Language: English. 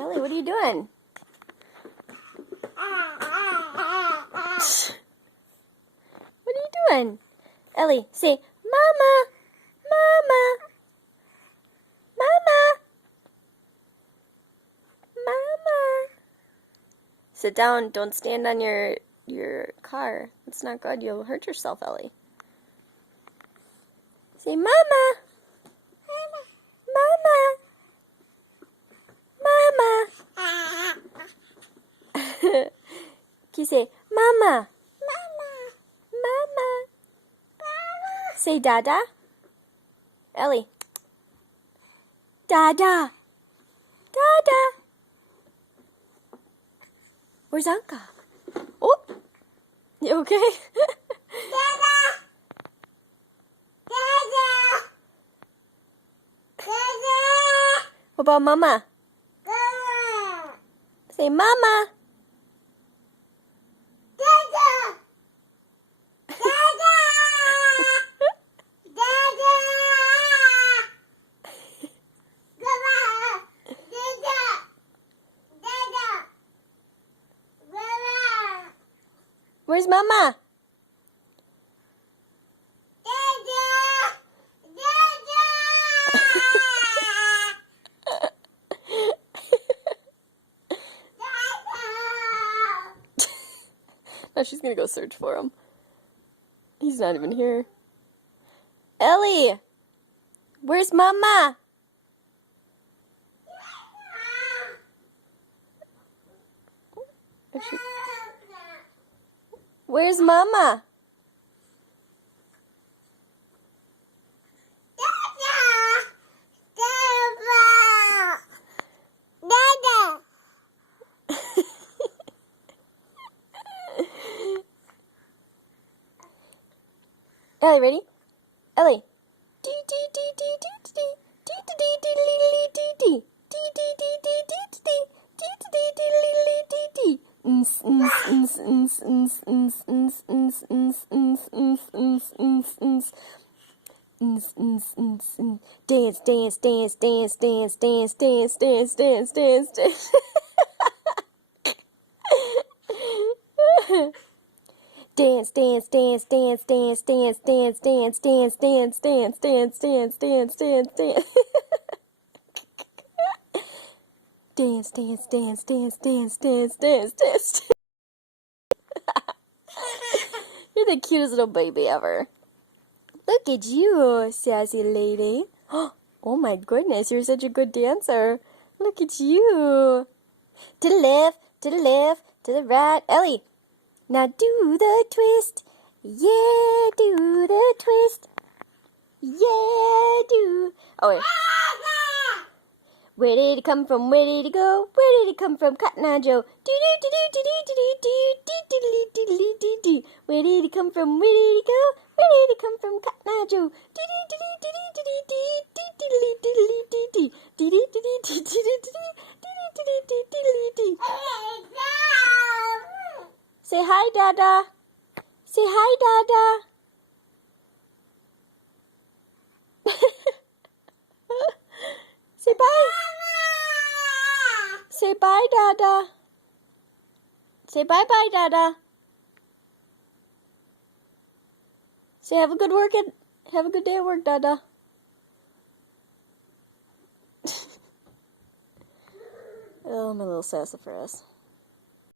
Ellie, what are you doing? What are you doing? Ellie, say, Mama, Mama, Mama, Mama. Sit down. Don't stand on your car. It's not good. You'll hurt yourself, Ellie. Say, Mama, Mama, Mama. Can you say, Mama, Mama? Say, Dada. Ellie. Dada. Dada. Where's Anka? Oh. You okay? Dada. Dada. Dada. What about Mama? Dada. Say, Mama. Dada. Dada. Dada. Dada. Dada. Dada. Dada. Where's Mama? Dada. Dada. Now she's gonna go search for him. He's not even here. Ellie! Where's Mama? Where's Mama? Ellie, ready? Ellie. Dance, dance, dance, dance, dance, dance, dance, dance, dance, dance, dance. Dance, dance, dance, dance, dance, dance, dance, dance, dance, dance, dance, dance, dance, dance, dance, dance. Dance, dance, dance, dance, dance, dance, dance, dance. You're the cutest little baby ever. Look at you, sassy lady. Oh my goodness, you're such a good dancer. Look at you. To the left, to the left, to the right. Ellie, now do the twist. Yeah, do the twist. Yeah, do. Oh, wait. Where did it come from? Where did it go? Where did it come from? Cotton Eye Joe. Where did it come from? Where did it go? Where did it come from? Cotton Eye Joe. Say hi, Dada. Say hi, Dada. Say bye. Say bye, Dada. Say bye-bye, Dada. Say have a good day at work, Dada. Oh, my little sassafras.